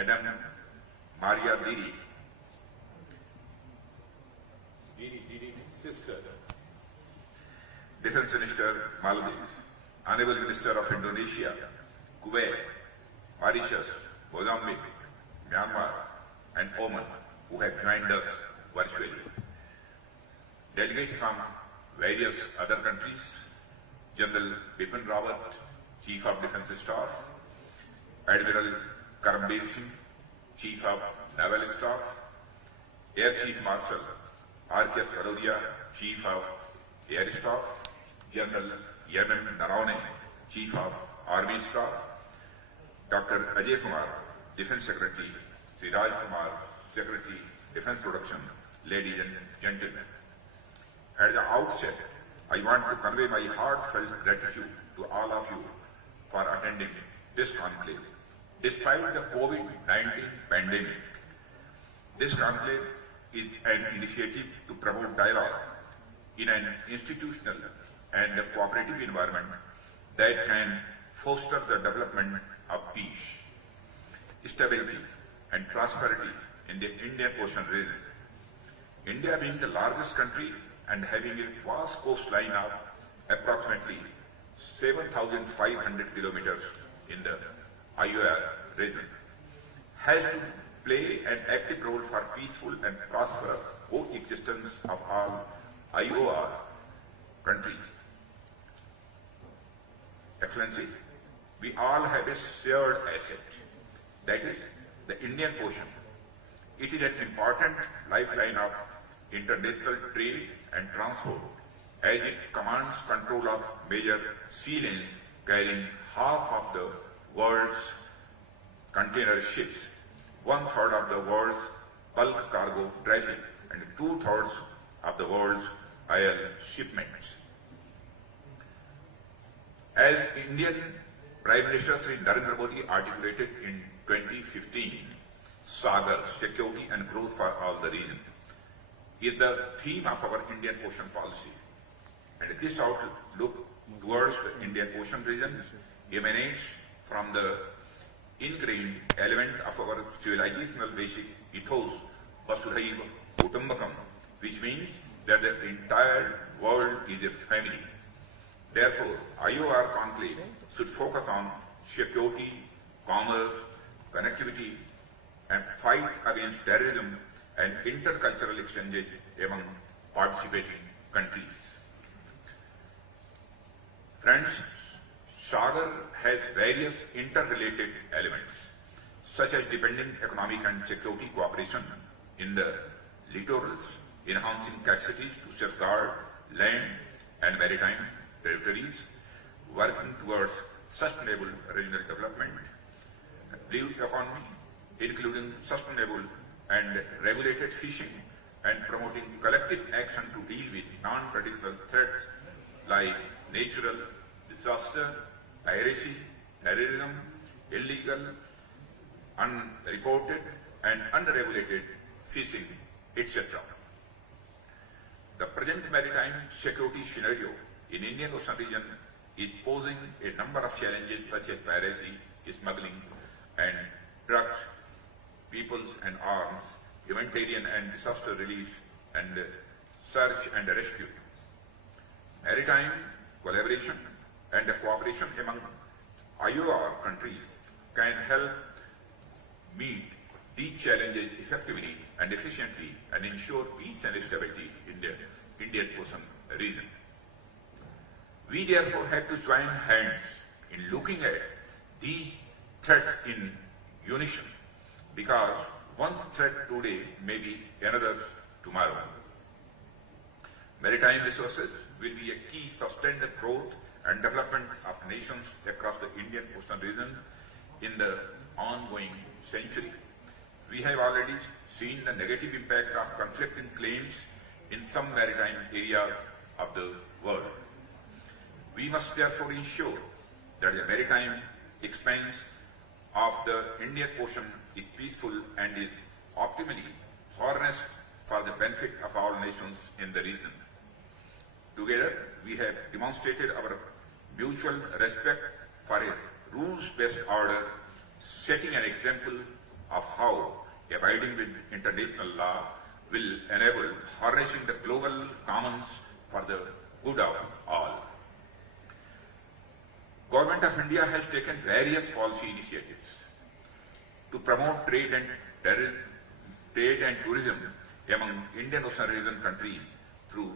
Madam Maria Diri, sister, Defense Minister Maldives, Honorable Minister of Indonesia, Kuwait, Mauritius, Mozambique, Myanmar, and Oman, who have joined us virtually. Delegates from various other countries, General Bipin Rawat, Chief of Defence Staff, Admiral Karambir Singh, Chief of Naval Staff, Air Chief Marshal R.K. Bhadauria, Chief of Air Staff, General Yemen Narawne, Chief of Army Staff, Dr. Ajay Kumar, Defence Secretary, Sri Raj Kumar, Secretary, Defence Production, ladies and gentlemen. At the outset, I want to convey my heartfelt gratitude to all of you for attending this conclave. Despite the COVID-19 pandemic, this conclave is an initiative to promote dialogue in an institutional and cooperative environment that can foster the development of peace, stability, and prosperity in the Indian Ocean region. India being the largest country and having a vast coastline of approximately 7,500 kilometers in the IOR region, has to play an active role for peaceful and prosperous coexistence of all IOR countries. Excellency, we all have a shared asset, that is the Indian Ocean. It is an important lifeline of international trade and transport, as it commands control of major sea lanes carrying half of the world's container ships, 1/3 of the world's bulk cargo traffic, and 2/3 of the world's oil shipments. As Indian Prime Minister Sri Narendra Modi articulated in 2015, Sagar, security and growth for all the region, is the theme of our Indian Ocean policy. And this outlook towards the Indian Ocean region emanates from the ingrained element of our civilizational basic ethos, Vasudhaiva Kutumbakam, which means that the entire world is a family. Therefore, IOR conclave should focus on security, commerce, connectivity, and fight against terrorism and intercultural exchanges among participating countries. Friends, Sagar has various interrelated elements, such as dependent economic and security cooperation in the littorals, enhancing capacities to safeguard land and maritime territories, working towards sustainable regional development, blue economy, including sustainable and regulated fishing, and promoting collective action to deal with non-traditional threats like natural disaster, piracy, terrorism, illegal, unreported and unregulated fishing, etc. The present maritime security scenario in Indian Ocean region is posing a number of challenges such as piracy, smuggling and drugs, peoples and arms, humanitarian and disaster relief, and search and rescue. Maritime collaboration and cooperation among IOR countries can help meet these challenges effectively and efficiently and ensure peace and stability in the Indian Ocean region. We therefore have to join hands in looking at these threats in unison, because one threat today may be another tomorrow. Maritime resources will be a key sustained growth and development of nations across the Indian Ocean region in the ongoing century. We have already seen the negative impact of conflicting claims in some maritime areas of the world. We must therefore ensure that the maritime expanse of the Indian Ocean is peaceful and is optimally harnessed for the benefit of all nations in the region. Together, we have demonstrated our mutual respect for a rules-based order, setting an example of how abiding with international law will enable harnessing the global commons for the good of all. Government of India has taken various policy initiatives to promote trade and tourism among Indian Ocean region countries through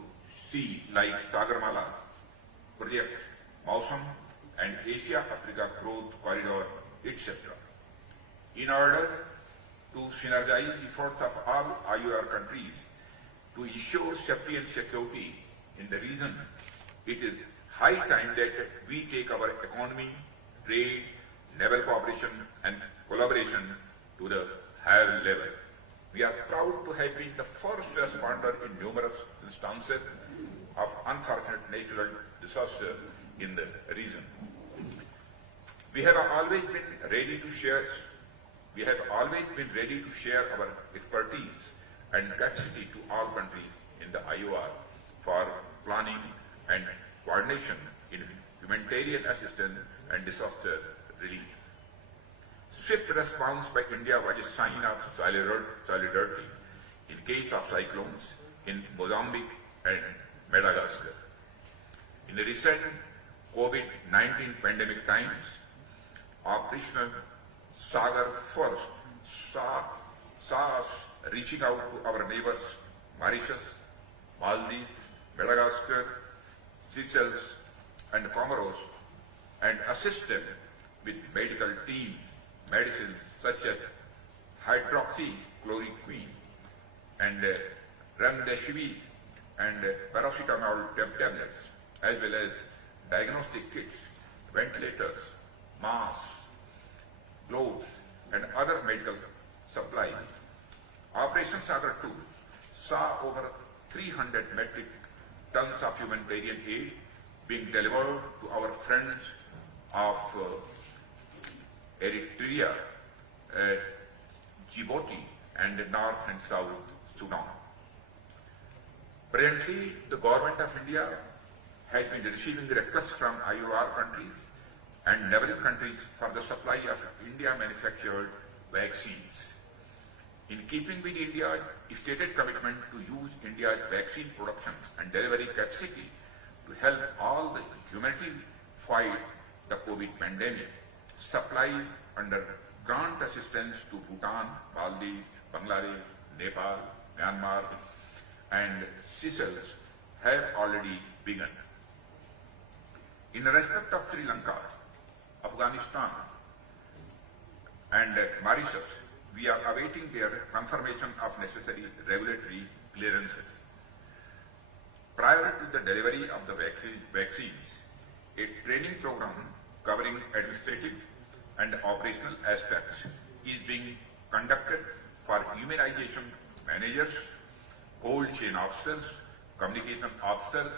sea like Sagarmala project, Mausam and Asia-Africa Growth Corridor, etc. In order to synergize efforts of all IOR countries to ensure safety and security in the region, it is high time that we take our economy, trade, naval cooperation and collaboration to the higher level. We are proud to have been the first responder in numerous instances of unfortunate natural disaster in the region. We have always been ready to share our expertise and capacity to all countries in the IOR for planning and coordination in humanitarian assistance and disaster relief. Swift response by India was a sign of solidarity in case of cyclones in Mozambique and Madagascar. In the recent COVID-19 pandemic times, Operational Sagar First saw us reaching out to our neighbors Mauritius, Maldives, Madagascar, Seychelles and Comoros and assist them with medical teams, medicines such as hydroxychloroquine and remdesivir and paracetamol tablets, as well as diagnostic kits, ventilators, masks, gloves and other medical supplies. Operation Sagar 2 saw over 300 metric tons of humanitarian aid being delivered to our friends of Eritrea, Djibouti and North and South Sudan. Presently, the Government of India has been receiving requests from IOR countries and neighboring countries for the supply of India-manufactured vaccines. In keeping with India's stated commitment to use India's vaccine production and delivery capacity to help all the humanity fight the COVID pandemic, supplies under grant assistance to Bhutan, Maldives, Bangladesh, Nepal, Myanmar and Seychelles have already begun. In respect of Sri Lanka, Afghanistan and Mauritius, we are awaiting their confirmation of necessary regulatory clearances. Prior to the delivery of the vaccines, a training program covering administrative and operational aspects is being conducted for immunization managers, cold chain officers, communication officers,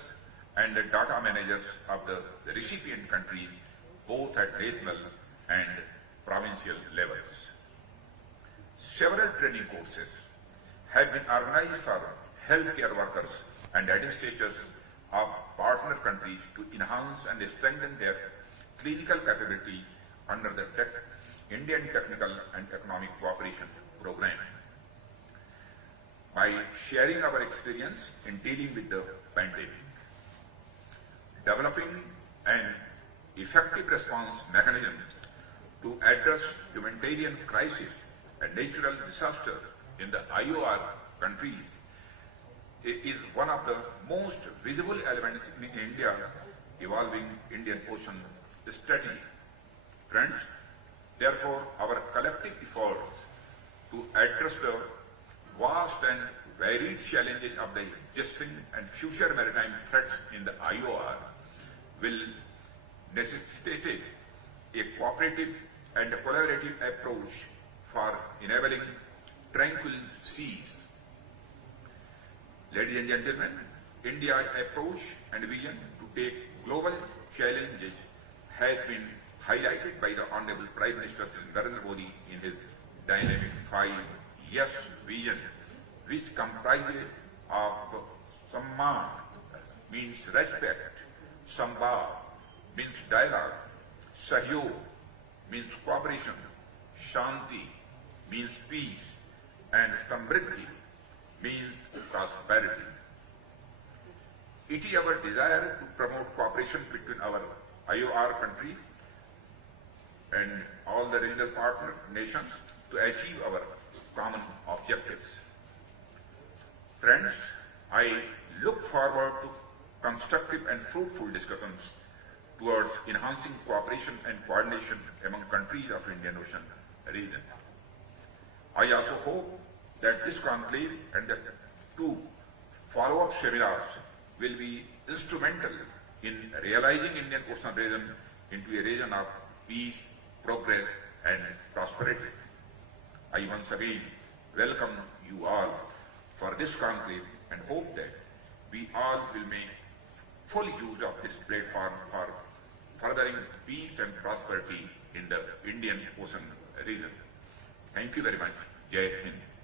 and the data managers of the recipient countries, both at national and provincial levels. Several training courses have been organized for healthcare workers and administrators of partner countries to enhance and strengthen their clinical capability under the Indian Technical and Economic Cooperation Program. By sharing our experience in dealing with the pandemic, developing an effective response mechanisms to address humanitarian crisis and natural disasters in the IOR countries is one of the most visible elements in India's evolving Indian Ocean strategy. Friends, therefore, our collective efforts to address the vast and varied challenges of the existing and future maritime threats in the IOR will necessitate a cooperative and collaborative approach for enabling tranquil seas. Ladies and gentlemen, India's approach and vision to take global challenges has been highlighted by the Honorable Prime Minister Narendra Modi in his dynamic 5-Yes vision, which comprises of Samman means respect, Sambha means dialogue, Sahyog means cooperation, Shanti means peace, and Samriddhi means prosperity. It is our desire to promote cooperation between our IOR countries and all the regional partner nations to achieve our common objectives. Friends, I look forward to constructive and fruitful discussions towards enhancing cooperation and coordination among countries of Indian Ocean region. I also hope that this conclave and the two follow-up seminars will be instrumental in realizing Indian Ocean region into a region of peace, progress and prosperity. I once again welcome you all for this conclave and hope that we all will make full use of this platform for furthering peace and prosperity in the Indian Ocean region. Thank you very much. Jai Hind.